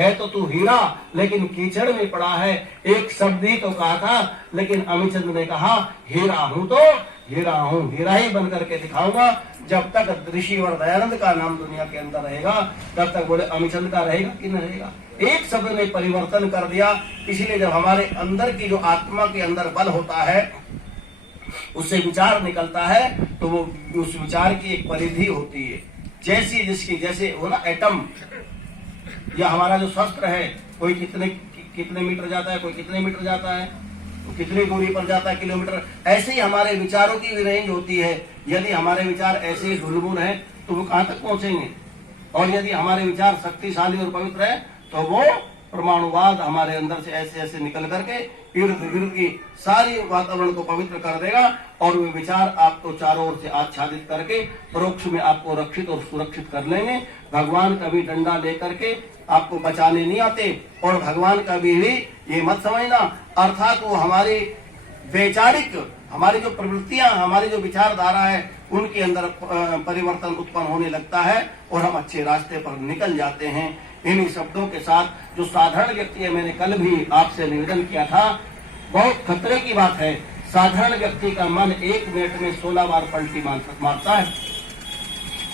है तो तू हीरा लेकिन कीचड़ में पड़ा है। एक शब्द ही तो कहा था, लेकिन अमीचंद ने कहा हीरा हूं तो हीरा हूं, हीरा ही बन करके दिखाऊंगा। जब तक ऋषिवर दयानंद का नाम दुनिया के अंदर रहेगा तब तक बोले अमीचंद का रहेगा कि नहीं रहेगा। एक शब्द ने परिवर्तन कर दिया। इसलिए जब हमारे अंदर की जो आत्मा के अंदर बल होता है, उससे विचार निकलता है, तो वो उस विचार की एक परिधि होती है। जैसी जिसकी जैसे वो ना एटम, या हमारा जो शस्त्र है, कोई कितने मीटर जाता है, कोई कितने मीटर जाता है, तो कितनी दूरी पर जाता है, किलोमीटर। ऐसे ही हमारे विचारों की भी रेंज होती है। यदि हमारे विचार ऐसे ही ढुलमुल है तो वो कहां तक पहुंचेंगे, और यदि हमारे विचार शक्तिशाली और पवित्र है तो वो परमाणुवाद हमारे अंदर से ऐसे ऐसे निकल करके इर्द गिर्द की सारी वातावरण को पवित्र कर देगा, और वे विचार आपको चारों ओर से आच्छादित करके परोक्ष में आपको रक्षित और सुरक्षित कर लेंगे। भगवान कभी डंडा लेकर के आपको बचाने नहीं आते, और भगवान कभी भी ये मत समझना, अर्थात वो हमारी वैचारिक, हमारी जो प्रवृत्तियां, हमारी जो विचारधारा है, उनके अंदर परिवर्तन उत्पन्न होने लगता है और हम अच्छे रास्ते पर निकल जाते हैं। इन्हीं शब्दों के साथ जो साधारण व्यक्ति है, मैंने कल भी आपसे निवेदन किया था, बहुत खतरे की बात है। साधारण व्यक्ति का मन 1 मिनट में 16 बार पलटी मारता है,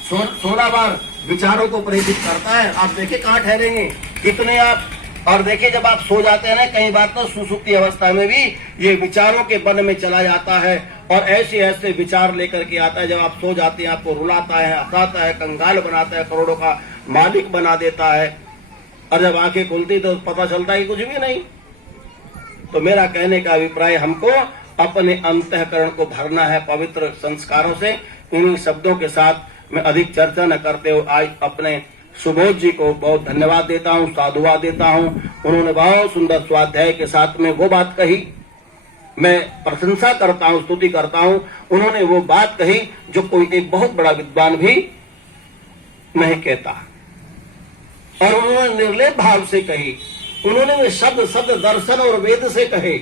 16 बार विचारों को प्रेरित करता है। आप देखिए कहाँ ठहरेंगे इतने आप। और देखिए जब आप सो जाते हैं ना, कई बार तो सुसुप्ति अवस्था में भी ये विचारों के वन में चला जाता है और ऐसे ऐसे विचार लेकर के आता है। जब आप सो जाते हैं आपको रुलाता है, हंसाता है, कंगाल बनाता है, करोड़ों का मालिक बना देता है, और जब आंखें खुलती तो पता चलता है कुछ भी नहीं। तो मेरा कहने का अभिप्राय, हमको अपने अंतःकरण को भरना है पवित्र संस्कारों से। इन्हीं शब्दों के साथ मैं अधिक चर्चा न करते हुए आज अपने सुबोध जी को बहुत धन्यवाद देता हूँ, साधुवाद देता हूँ। उन्होंने बहुत सुंदर स्वाध्याय के साथ में वो बात कही, मैं प्रशंसा करता हूँ, स्तुति करता हूँ। उन्होंने वो बात कही जो कोई एक बहुत बड़ा विद्वान भी नहीं कहता, और उन्होंने निर्लेप भाव से कही। उन्होंने वे शब्द दर्शन और वेद से कहे।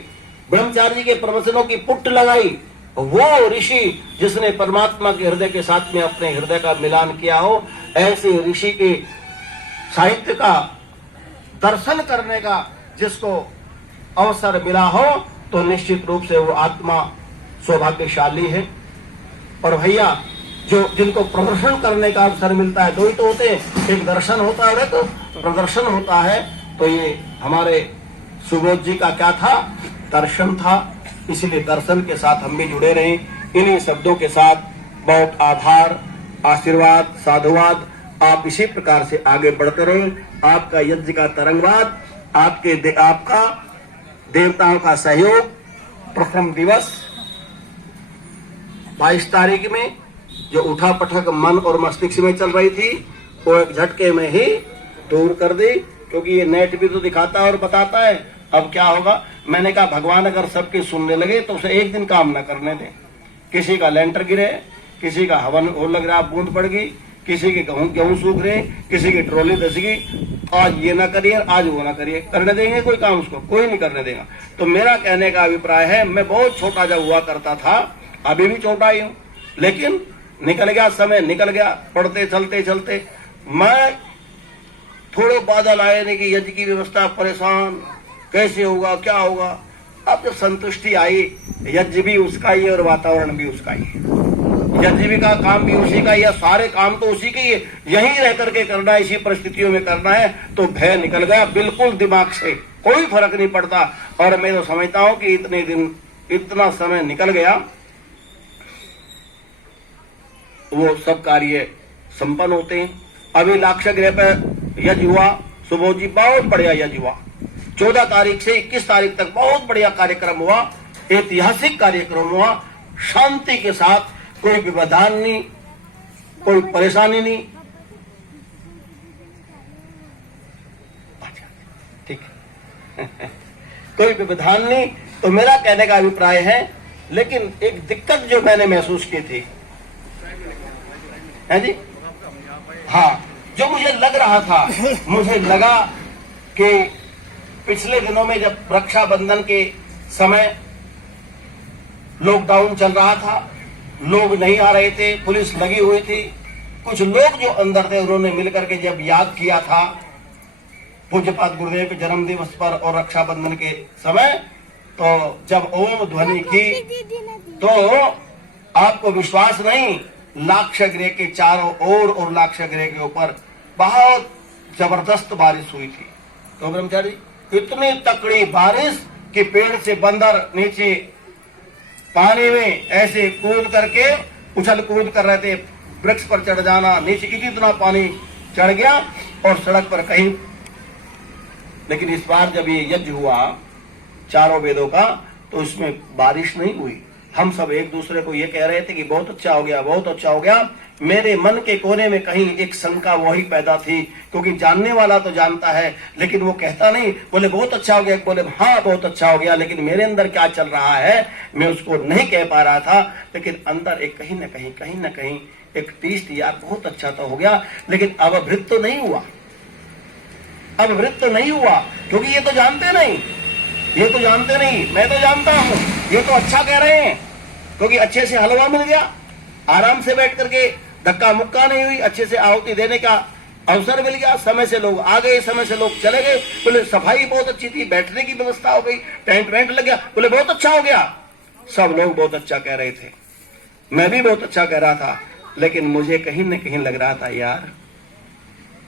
ब्रह्मचारी के प्रवचनों की पुट लगाई। वो ऋषि जिसने परमात्मा के हृदय के साथ में अपने हृदय का मिलान किया हो, ऐसे ऋषि के साहित्य का दर्शन करने का जिसको अवसर मिला हो, तो निश्चित रूप से वो आत्मा सौभाग्यशाली है। और भैया जो जिनको प्रदर्शन करने का अवसर मिलता है, दो ही तो होते हैं, एक दर्शन होता है, तो प्रदर्शन होता है। तो ये हमारे सुबोध जी का क्या था, दर्शन था। इसलिए दर्शन के साथ हम भी जुड़े रहें। इन्हीं शब्दों के साथ बहुत आभार, आशीर्वाद, साधुवाद। आप इसी प्रकार से आगे बढ़ते रहो। आपका यज्ञ का तरंगवाद, आपका देवताओं का सहयोग। प्रथम दिवस 22 तारीख में जो उठा पटक मन और मस्तिष्क में चल रही थी, वो एक झटके में ही दूर कर दी, क्योंकि ये नेट भी तो दिखाता है और बताता है। अब क्या होगा, मैंने कहा भगवान अगर सबके सुनने लगे तो उसे एक दिन काम न करने दें। किसी का लेंटर गिरे, किसी का हवन हो लग रहा, बूंद पड़ गई, किसी के गेहूं सूख रहे, किसी की ट्रॉली धस गई, आज ये ना करिए, आज वो ना करिए, करने देंगे कोई काम? उसको कोई नहीं करने देगा। तो मेरा कहने का अभिप्राय है, मैं बहुत छोटा जब हुआ करता था, अभी भी छोटा ही हूँ, लेकिन निकल गया समय, निकल गया, पढ़ते चलते चलते मैं थोड़े बादल आए नहीं कि यज्ञ की व्यवस्था, परेशान कैसे होगा, क्या होगा। अब जब संतुष्टि आई, यज्ञ भी उसका ही है और वातावरण भी उसका ही है, यज्ञ का काम भी उसी का ही है, सारे काम तो उसी के ही है, यहीं रह करके करना है, इसी परिस्थितियों में करना है। तो भय निकल गया बिल्कुल दिमाग से, कोई फर्क नहीं पड़ता। और मैं तो समझता हूं कि इतने दिन, इतना समय निकल गया, वो सब कार्य संपन्न होते हैं। अभी लाक्ष ग्रह पर यज्ञ हुआ, सुबोध जी बहुत बढ़िया यज्ञ हुआ। 14 तारीख से 21 तारीख तक बहुत बढ़िया कार्यक्रम हुआ, ऐतिहासिक कार्यक्रम हुआ, शांति के साथ, कोई व्यवधान नहीं, कोई परेशानी नहीं। ठीक है कोई व्यवधान नहीं। तो मेरा कहने का अभिप्राय है, लेकिन एक दिक्कत जो मैंने महसूस की थी, है जी, हाँ, जो मुझे लग रहा था, मुझे लगा कि पिछले दिनों में जब रक्षाबंधन के समय लॉकडाउन चल रहा था, लोग नहीं आ रहे थे, पुलिस लगी हुई थी, कुछ लोग जो अंदर थे उन्होंने मिलकर के जब याद किया था पूज्यपाद गुरुदेव के जन्म दिवस पर और रक्षाबंधन के समय तो जब ओम ध्वनि की तो आपको विश्वास नहीं, लाक्षागृह के चारों ओर और लाक्षागृह के ऊपर बहुत जबरदस्त बारिश हुई थी। तो ब्रह्मचारी इतनी तकड़ी बारिश कि पेड़ से बंदर नीचे पानी में ऐसे कूद करके उछल कूद कर रहे थे, वृक्ष पर चढ़ जाना, नीचे इतना पानी चढ़ गया और सड़क पर कहीं। लेकिन इस बार जब ये यज्ञ हुआ चारों वेदों का तो इसमें बारिश नहीं हुई। हम सब एक दूसरे को ये कह रहे थे कि बहुत अच्छा हो गया, बहुत अच्छा हो गया। मेरे मन के कोने में कहीं एक शंका वही पैदा थी, क्योंकि जानने वाला तो जानता है लेकिन वो कहता नहीं। बोले बहुत अच्छा हो गया, बोले हाँ बहुत अच्छा हो गया, लेकिन मेरे अंदर क्या चल रहा है मैं उसको नहीं कह पा रहा था। लेकिन अंदर एक कहीं न कहीं एक टीस थी, यार बहुत अच्छा तो हो गया, लेकिन अवभृत तो नहीं हुआ, अवभृत तो नहीं हुआ, क्योंकि ये तो जानते नहीं, ये तो जानते नहीं, मैं तो जानता हूं। ये तो अच्छा कह रहे हैं क्योंकि अच्छे से हलवा मिल गया, आराम से बैठ करके धक्का मुक्का नहीं हुई, अच्छे से आहुति देने का अवसर मिल गया, समय से लोग आ गए, समय से लोग चले गए। बोले सफाई बहुत अच्छी थी, बैठने की व्यवस्था हो गई, टेंट वेंट लग गया, बोले बहुत अच्छा हो गया। सब लोग बहुत अच्छा कह रहे थे, मैं भी बहुत अच्छा कह रहा था, लेकिन मुझे कहीं न कहीं लग रहा था यार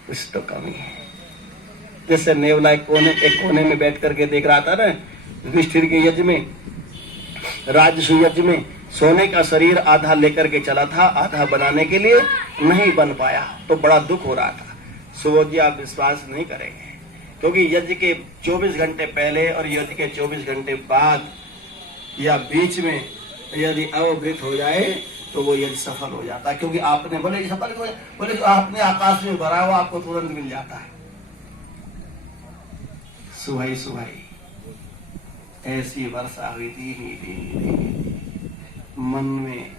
कुछ तो कमी है। जैसे नेवला एक कोने में बैठ करके देख रहा था ना युधिष्ठिर के यज्ञ में, राजसूय यज्ञ में, सोने का शरीर आधा लेकर के चला था, आधा बनाने के लिए नहीं बन पाया, तो बड़ा दुख हो रहा था। सुबोध जी आप विश्वास नहीं करेंगे, क्योंकि यज्ञ के 24 घंटे पहले और यज्ञ के 24 घंटे बाद या बीच में यदि अवभृत हो जाए तो वो यज्ञ सफल हो जाता है। क्योंकि आपने बोले सफल हो, बोले जो आपने आकाश में भरा हुआ आपको तुरंत मिल जाता है। सुबह ऐसी वर्षा हुई थी, मन में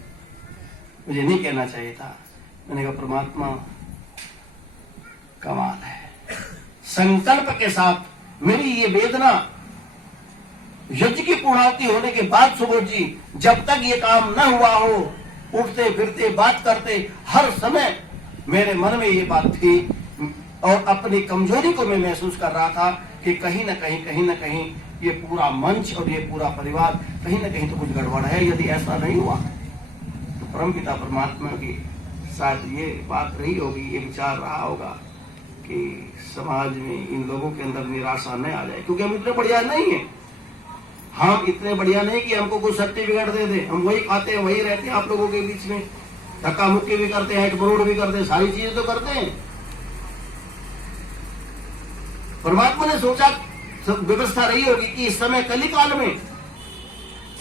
मुझे नहीं कहना चाहिए था, मैंने कहा परमात्मा कमाल है। संकल्प के साथ मेरी ये वेदना यज्ञ की पूर्णाहुति होने के बाद सुबोध जी जब तक ये काम न हुआ हो, उठते फिरते बात करते हर समय मेरे मन में ये बात थी और अपनी कमजोरी को मैं महसूस कर रहा था कि कहीं न कहीं ये पूरा मंच और ये पूरा परिवार कहीं न कहीं तो कुछ गड़बड़ है। यदि ऐसा नहीं हुआ तो परमपिता परमात्मा की साथ ये बात रही होगी, ये विचार रहा होगा कि समाज में इन लोगों के अंदर निराशा न आ जाए, क्योंकि हम इतने बढ़िया नहीं है, हम इतने बढ़िया नहीं कि हमको कुछ सर्टिफिकेट दे दे, हम वही खाते हैं वही रहते हैं, आप लोगों के बीच में धक्का मुक्की भी करते हैं, बरोड भी करते हैं, सारी चीजें तो करते हैं। परमात्मा ने सोचा व्यवस्था रही होगी कि इस समय कली काल में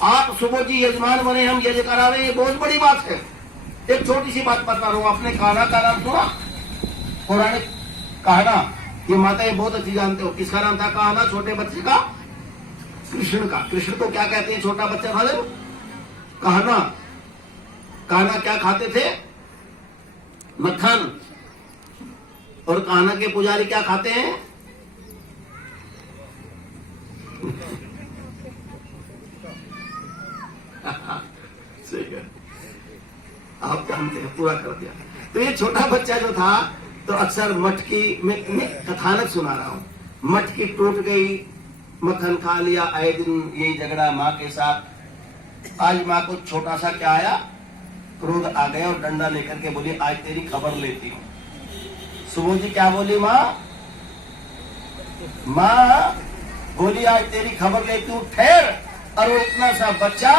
आप सुबोध जी यजमान बने, हम यज्ञ करा रहे हैं, ये बहुत बड़ी बात है। एक छोटी सी बात बता रहा हूं, आपने कान्हा का नाम सुना? पौराणिक कान्हा, ये माताएं बहुत अच्छी जानते हो, किसका नाम था कान्हा? छोटे बच्चे का, कृष्ण का। कृष्ण को क्या कहते हैं? छोटा बच्चा था जब कान्हा। कान्हा क्या खाते थे? मक्खन। और कान्हा के पुजारी क्या खाते हैं? आप जानते हैं, पूरा कर दिया। तो ये छोटा बच्चा जो था तो अक्सर मटकी में कथानक सुना रहा हूं, मटकी टूट गई, मक्खन खा लिया, आए दिन यही झगड़ा माँ के साथ। आज माँ को छोटा सा क्या आया, क्रोध आ गया और डंडा लेकर के बोली आज तेरी खबर लेती हूँ। सुबोध जी क्या बोली माँ? माँ बोली आज तेरी खबर लेती हूँ, ठहर। और वो इतना सा बच्चा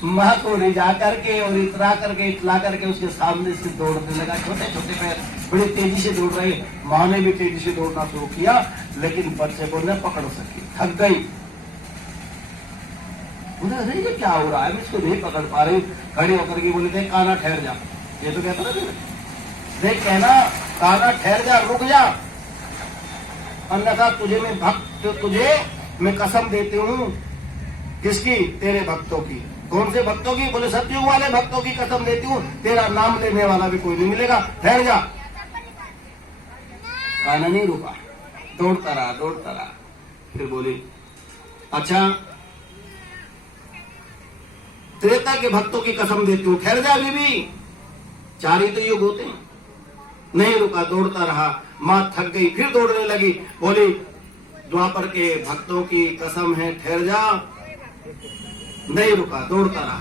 माँ को रिझा करके और इतरा करके इतला करके उसके सामने से दौड़ने लगा, छोटे छोटे पैर बड़ी तेजी से दौड़ रहे। माँ ने भी तेजी से दौड़ना शुरू किया, लेकिन बच्चे को न पकड़ सकी, थक गई। अरे ये क्या हो रहा है, मैं इसको नहीं पकड़ पा रही। खड़ी होकर के बोली देख कान्हा ठहर जा, ये तो कहता ना, देख कहना कान्हा ठहर जा, रुक जा, अन्यथा तुझे मैं तुझे मैं कसम देती हूँ। किसकी? तेरे भक्तों की। कौन से भक्तों की? बोले सतयुग वाले भक्तों की कसम देती हूँ, तेरा नाम लेने वाला भी कोई नहीं मिलेगा, ठहर जा। कान्हा नहीं रुका, दौड़ता रहा। फिर बोली अच्छा त्रेता के भक्तों की कसम देती हूँ, ठहर जा अभी भी, 4 ही तो युग होते हैं। नहीं रुका, दौड़ता रहा माँ थक गई, फिर दौड़ने लगी, बोली द्वापर के भक्तों की कसम है ठहर जा। नहीं रुका, दौड़ता रहा।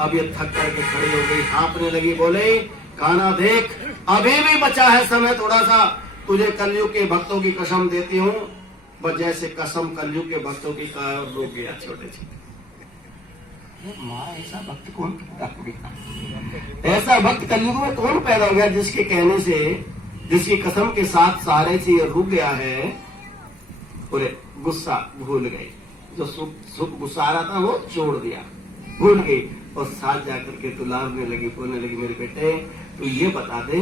अब ये थक करके खड़ी हो गई, हाँपने लगी, बोले कान्हा देख अभी भी बचा है समय थोड़ा सा, तुझे कलयुग के भक्तों की कसम देती हूँ। बस जैसे कसम कलयुग के भक्तों की रुक गया छोटे छोटे। माँ ऐसा भक्त कौन पैदा हो गया? ऐसा भक्त कलयुग में कौन पैदा हो गया जिसके कहने से, जिसकी कसम के साथ सारे से ये रुक गया है? पूरे गुस्सा भूल गई, जो सुख गुस्सा आ रहा था वो छोड़ दिया, भूल गई, और साथ जाकर के तुलारने लगी, बोलने लगी मेरे बेटे तो ये बता दे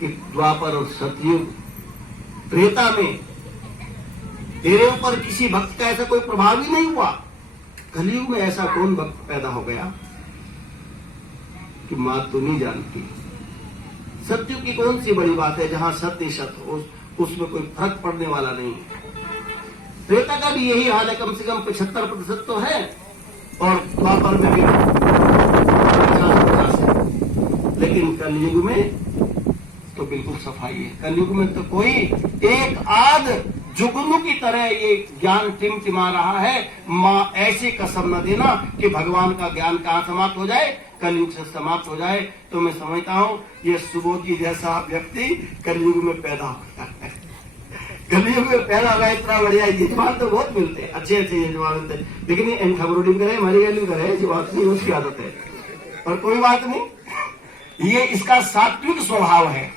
कि द्वापर और सतयुग त्रेता में तेरे ऊपर किसी भक्त का ऐसा कोई प्रभाव ही नहीं हुआ, कलयुग में ऐसा कौन भक्त पैदा हो गया कि मां तू नहीं जानती। सतयुग की कौन सी बड़ी बात है जहां सत्य सत्य हो, उसमें कोई फर्क पड़ने वाला नहीं। त्रेता का भी यही हाल है, कम से कम 75% तो है, और द्वापर में भी 50% है, लेकिन कलयुग में तो बिल्कुल सफाई है। कलयुग में तो कोई एक आध जुगनू की तरह ये ज्ञान टिमटिमा रहा है। माँ ऐसी कसम न देना कि भगवान का ज्ञान कहाँ समाप्त हो जाए, कलयुग से समाप्त हो जाए। तो मैं समझता हूँ ये सुबोध जी जैसा व्यक्ति कलयुग में पैदा हो गया है। कलयुग में पैदा हो गया, इतना बढ़िया यजमान तो बहुत मिलते हैं, अच्छे अच्छे यजमान मिलते हैं, लेकिन इन खबरों करे हमारी गैल्यू करे, ऐसी बात नहीं, उसकी आदत है। और कोई बात नहीं, ये इसका सात्विक स्वभाव है।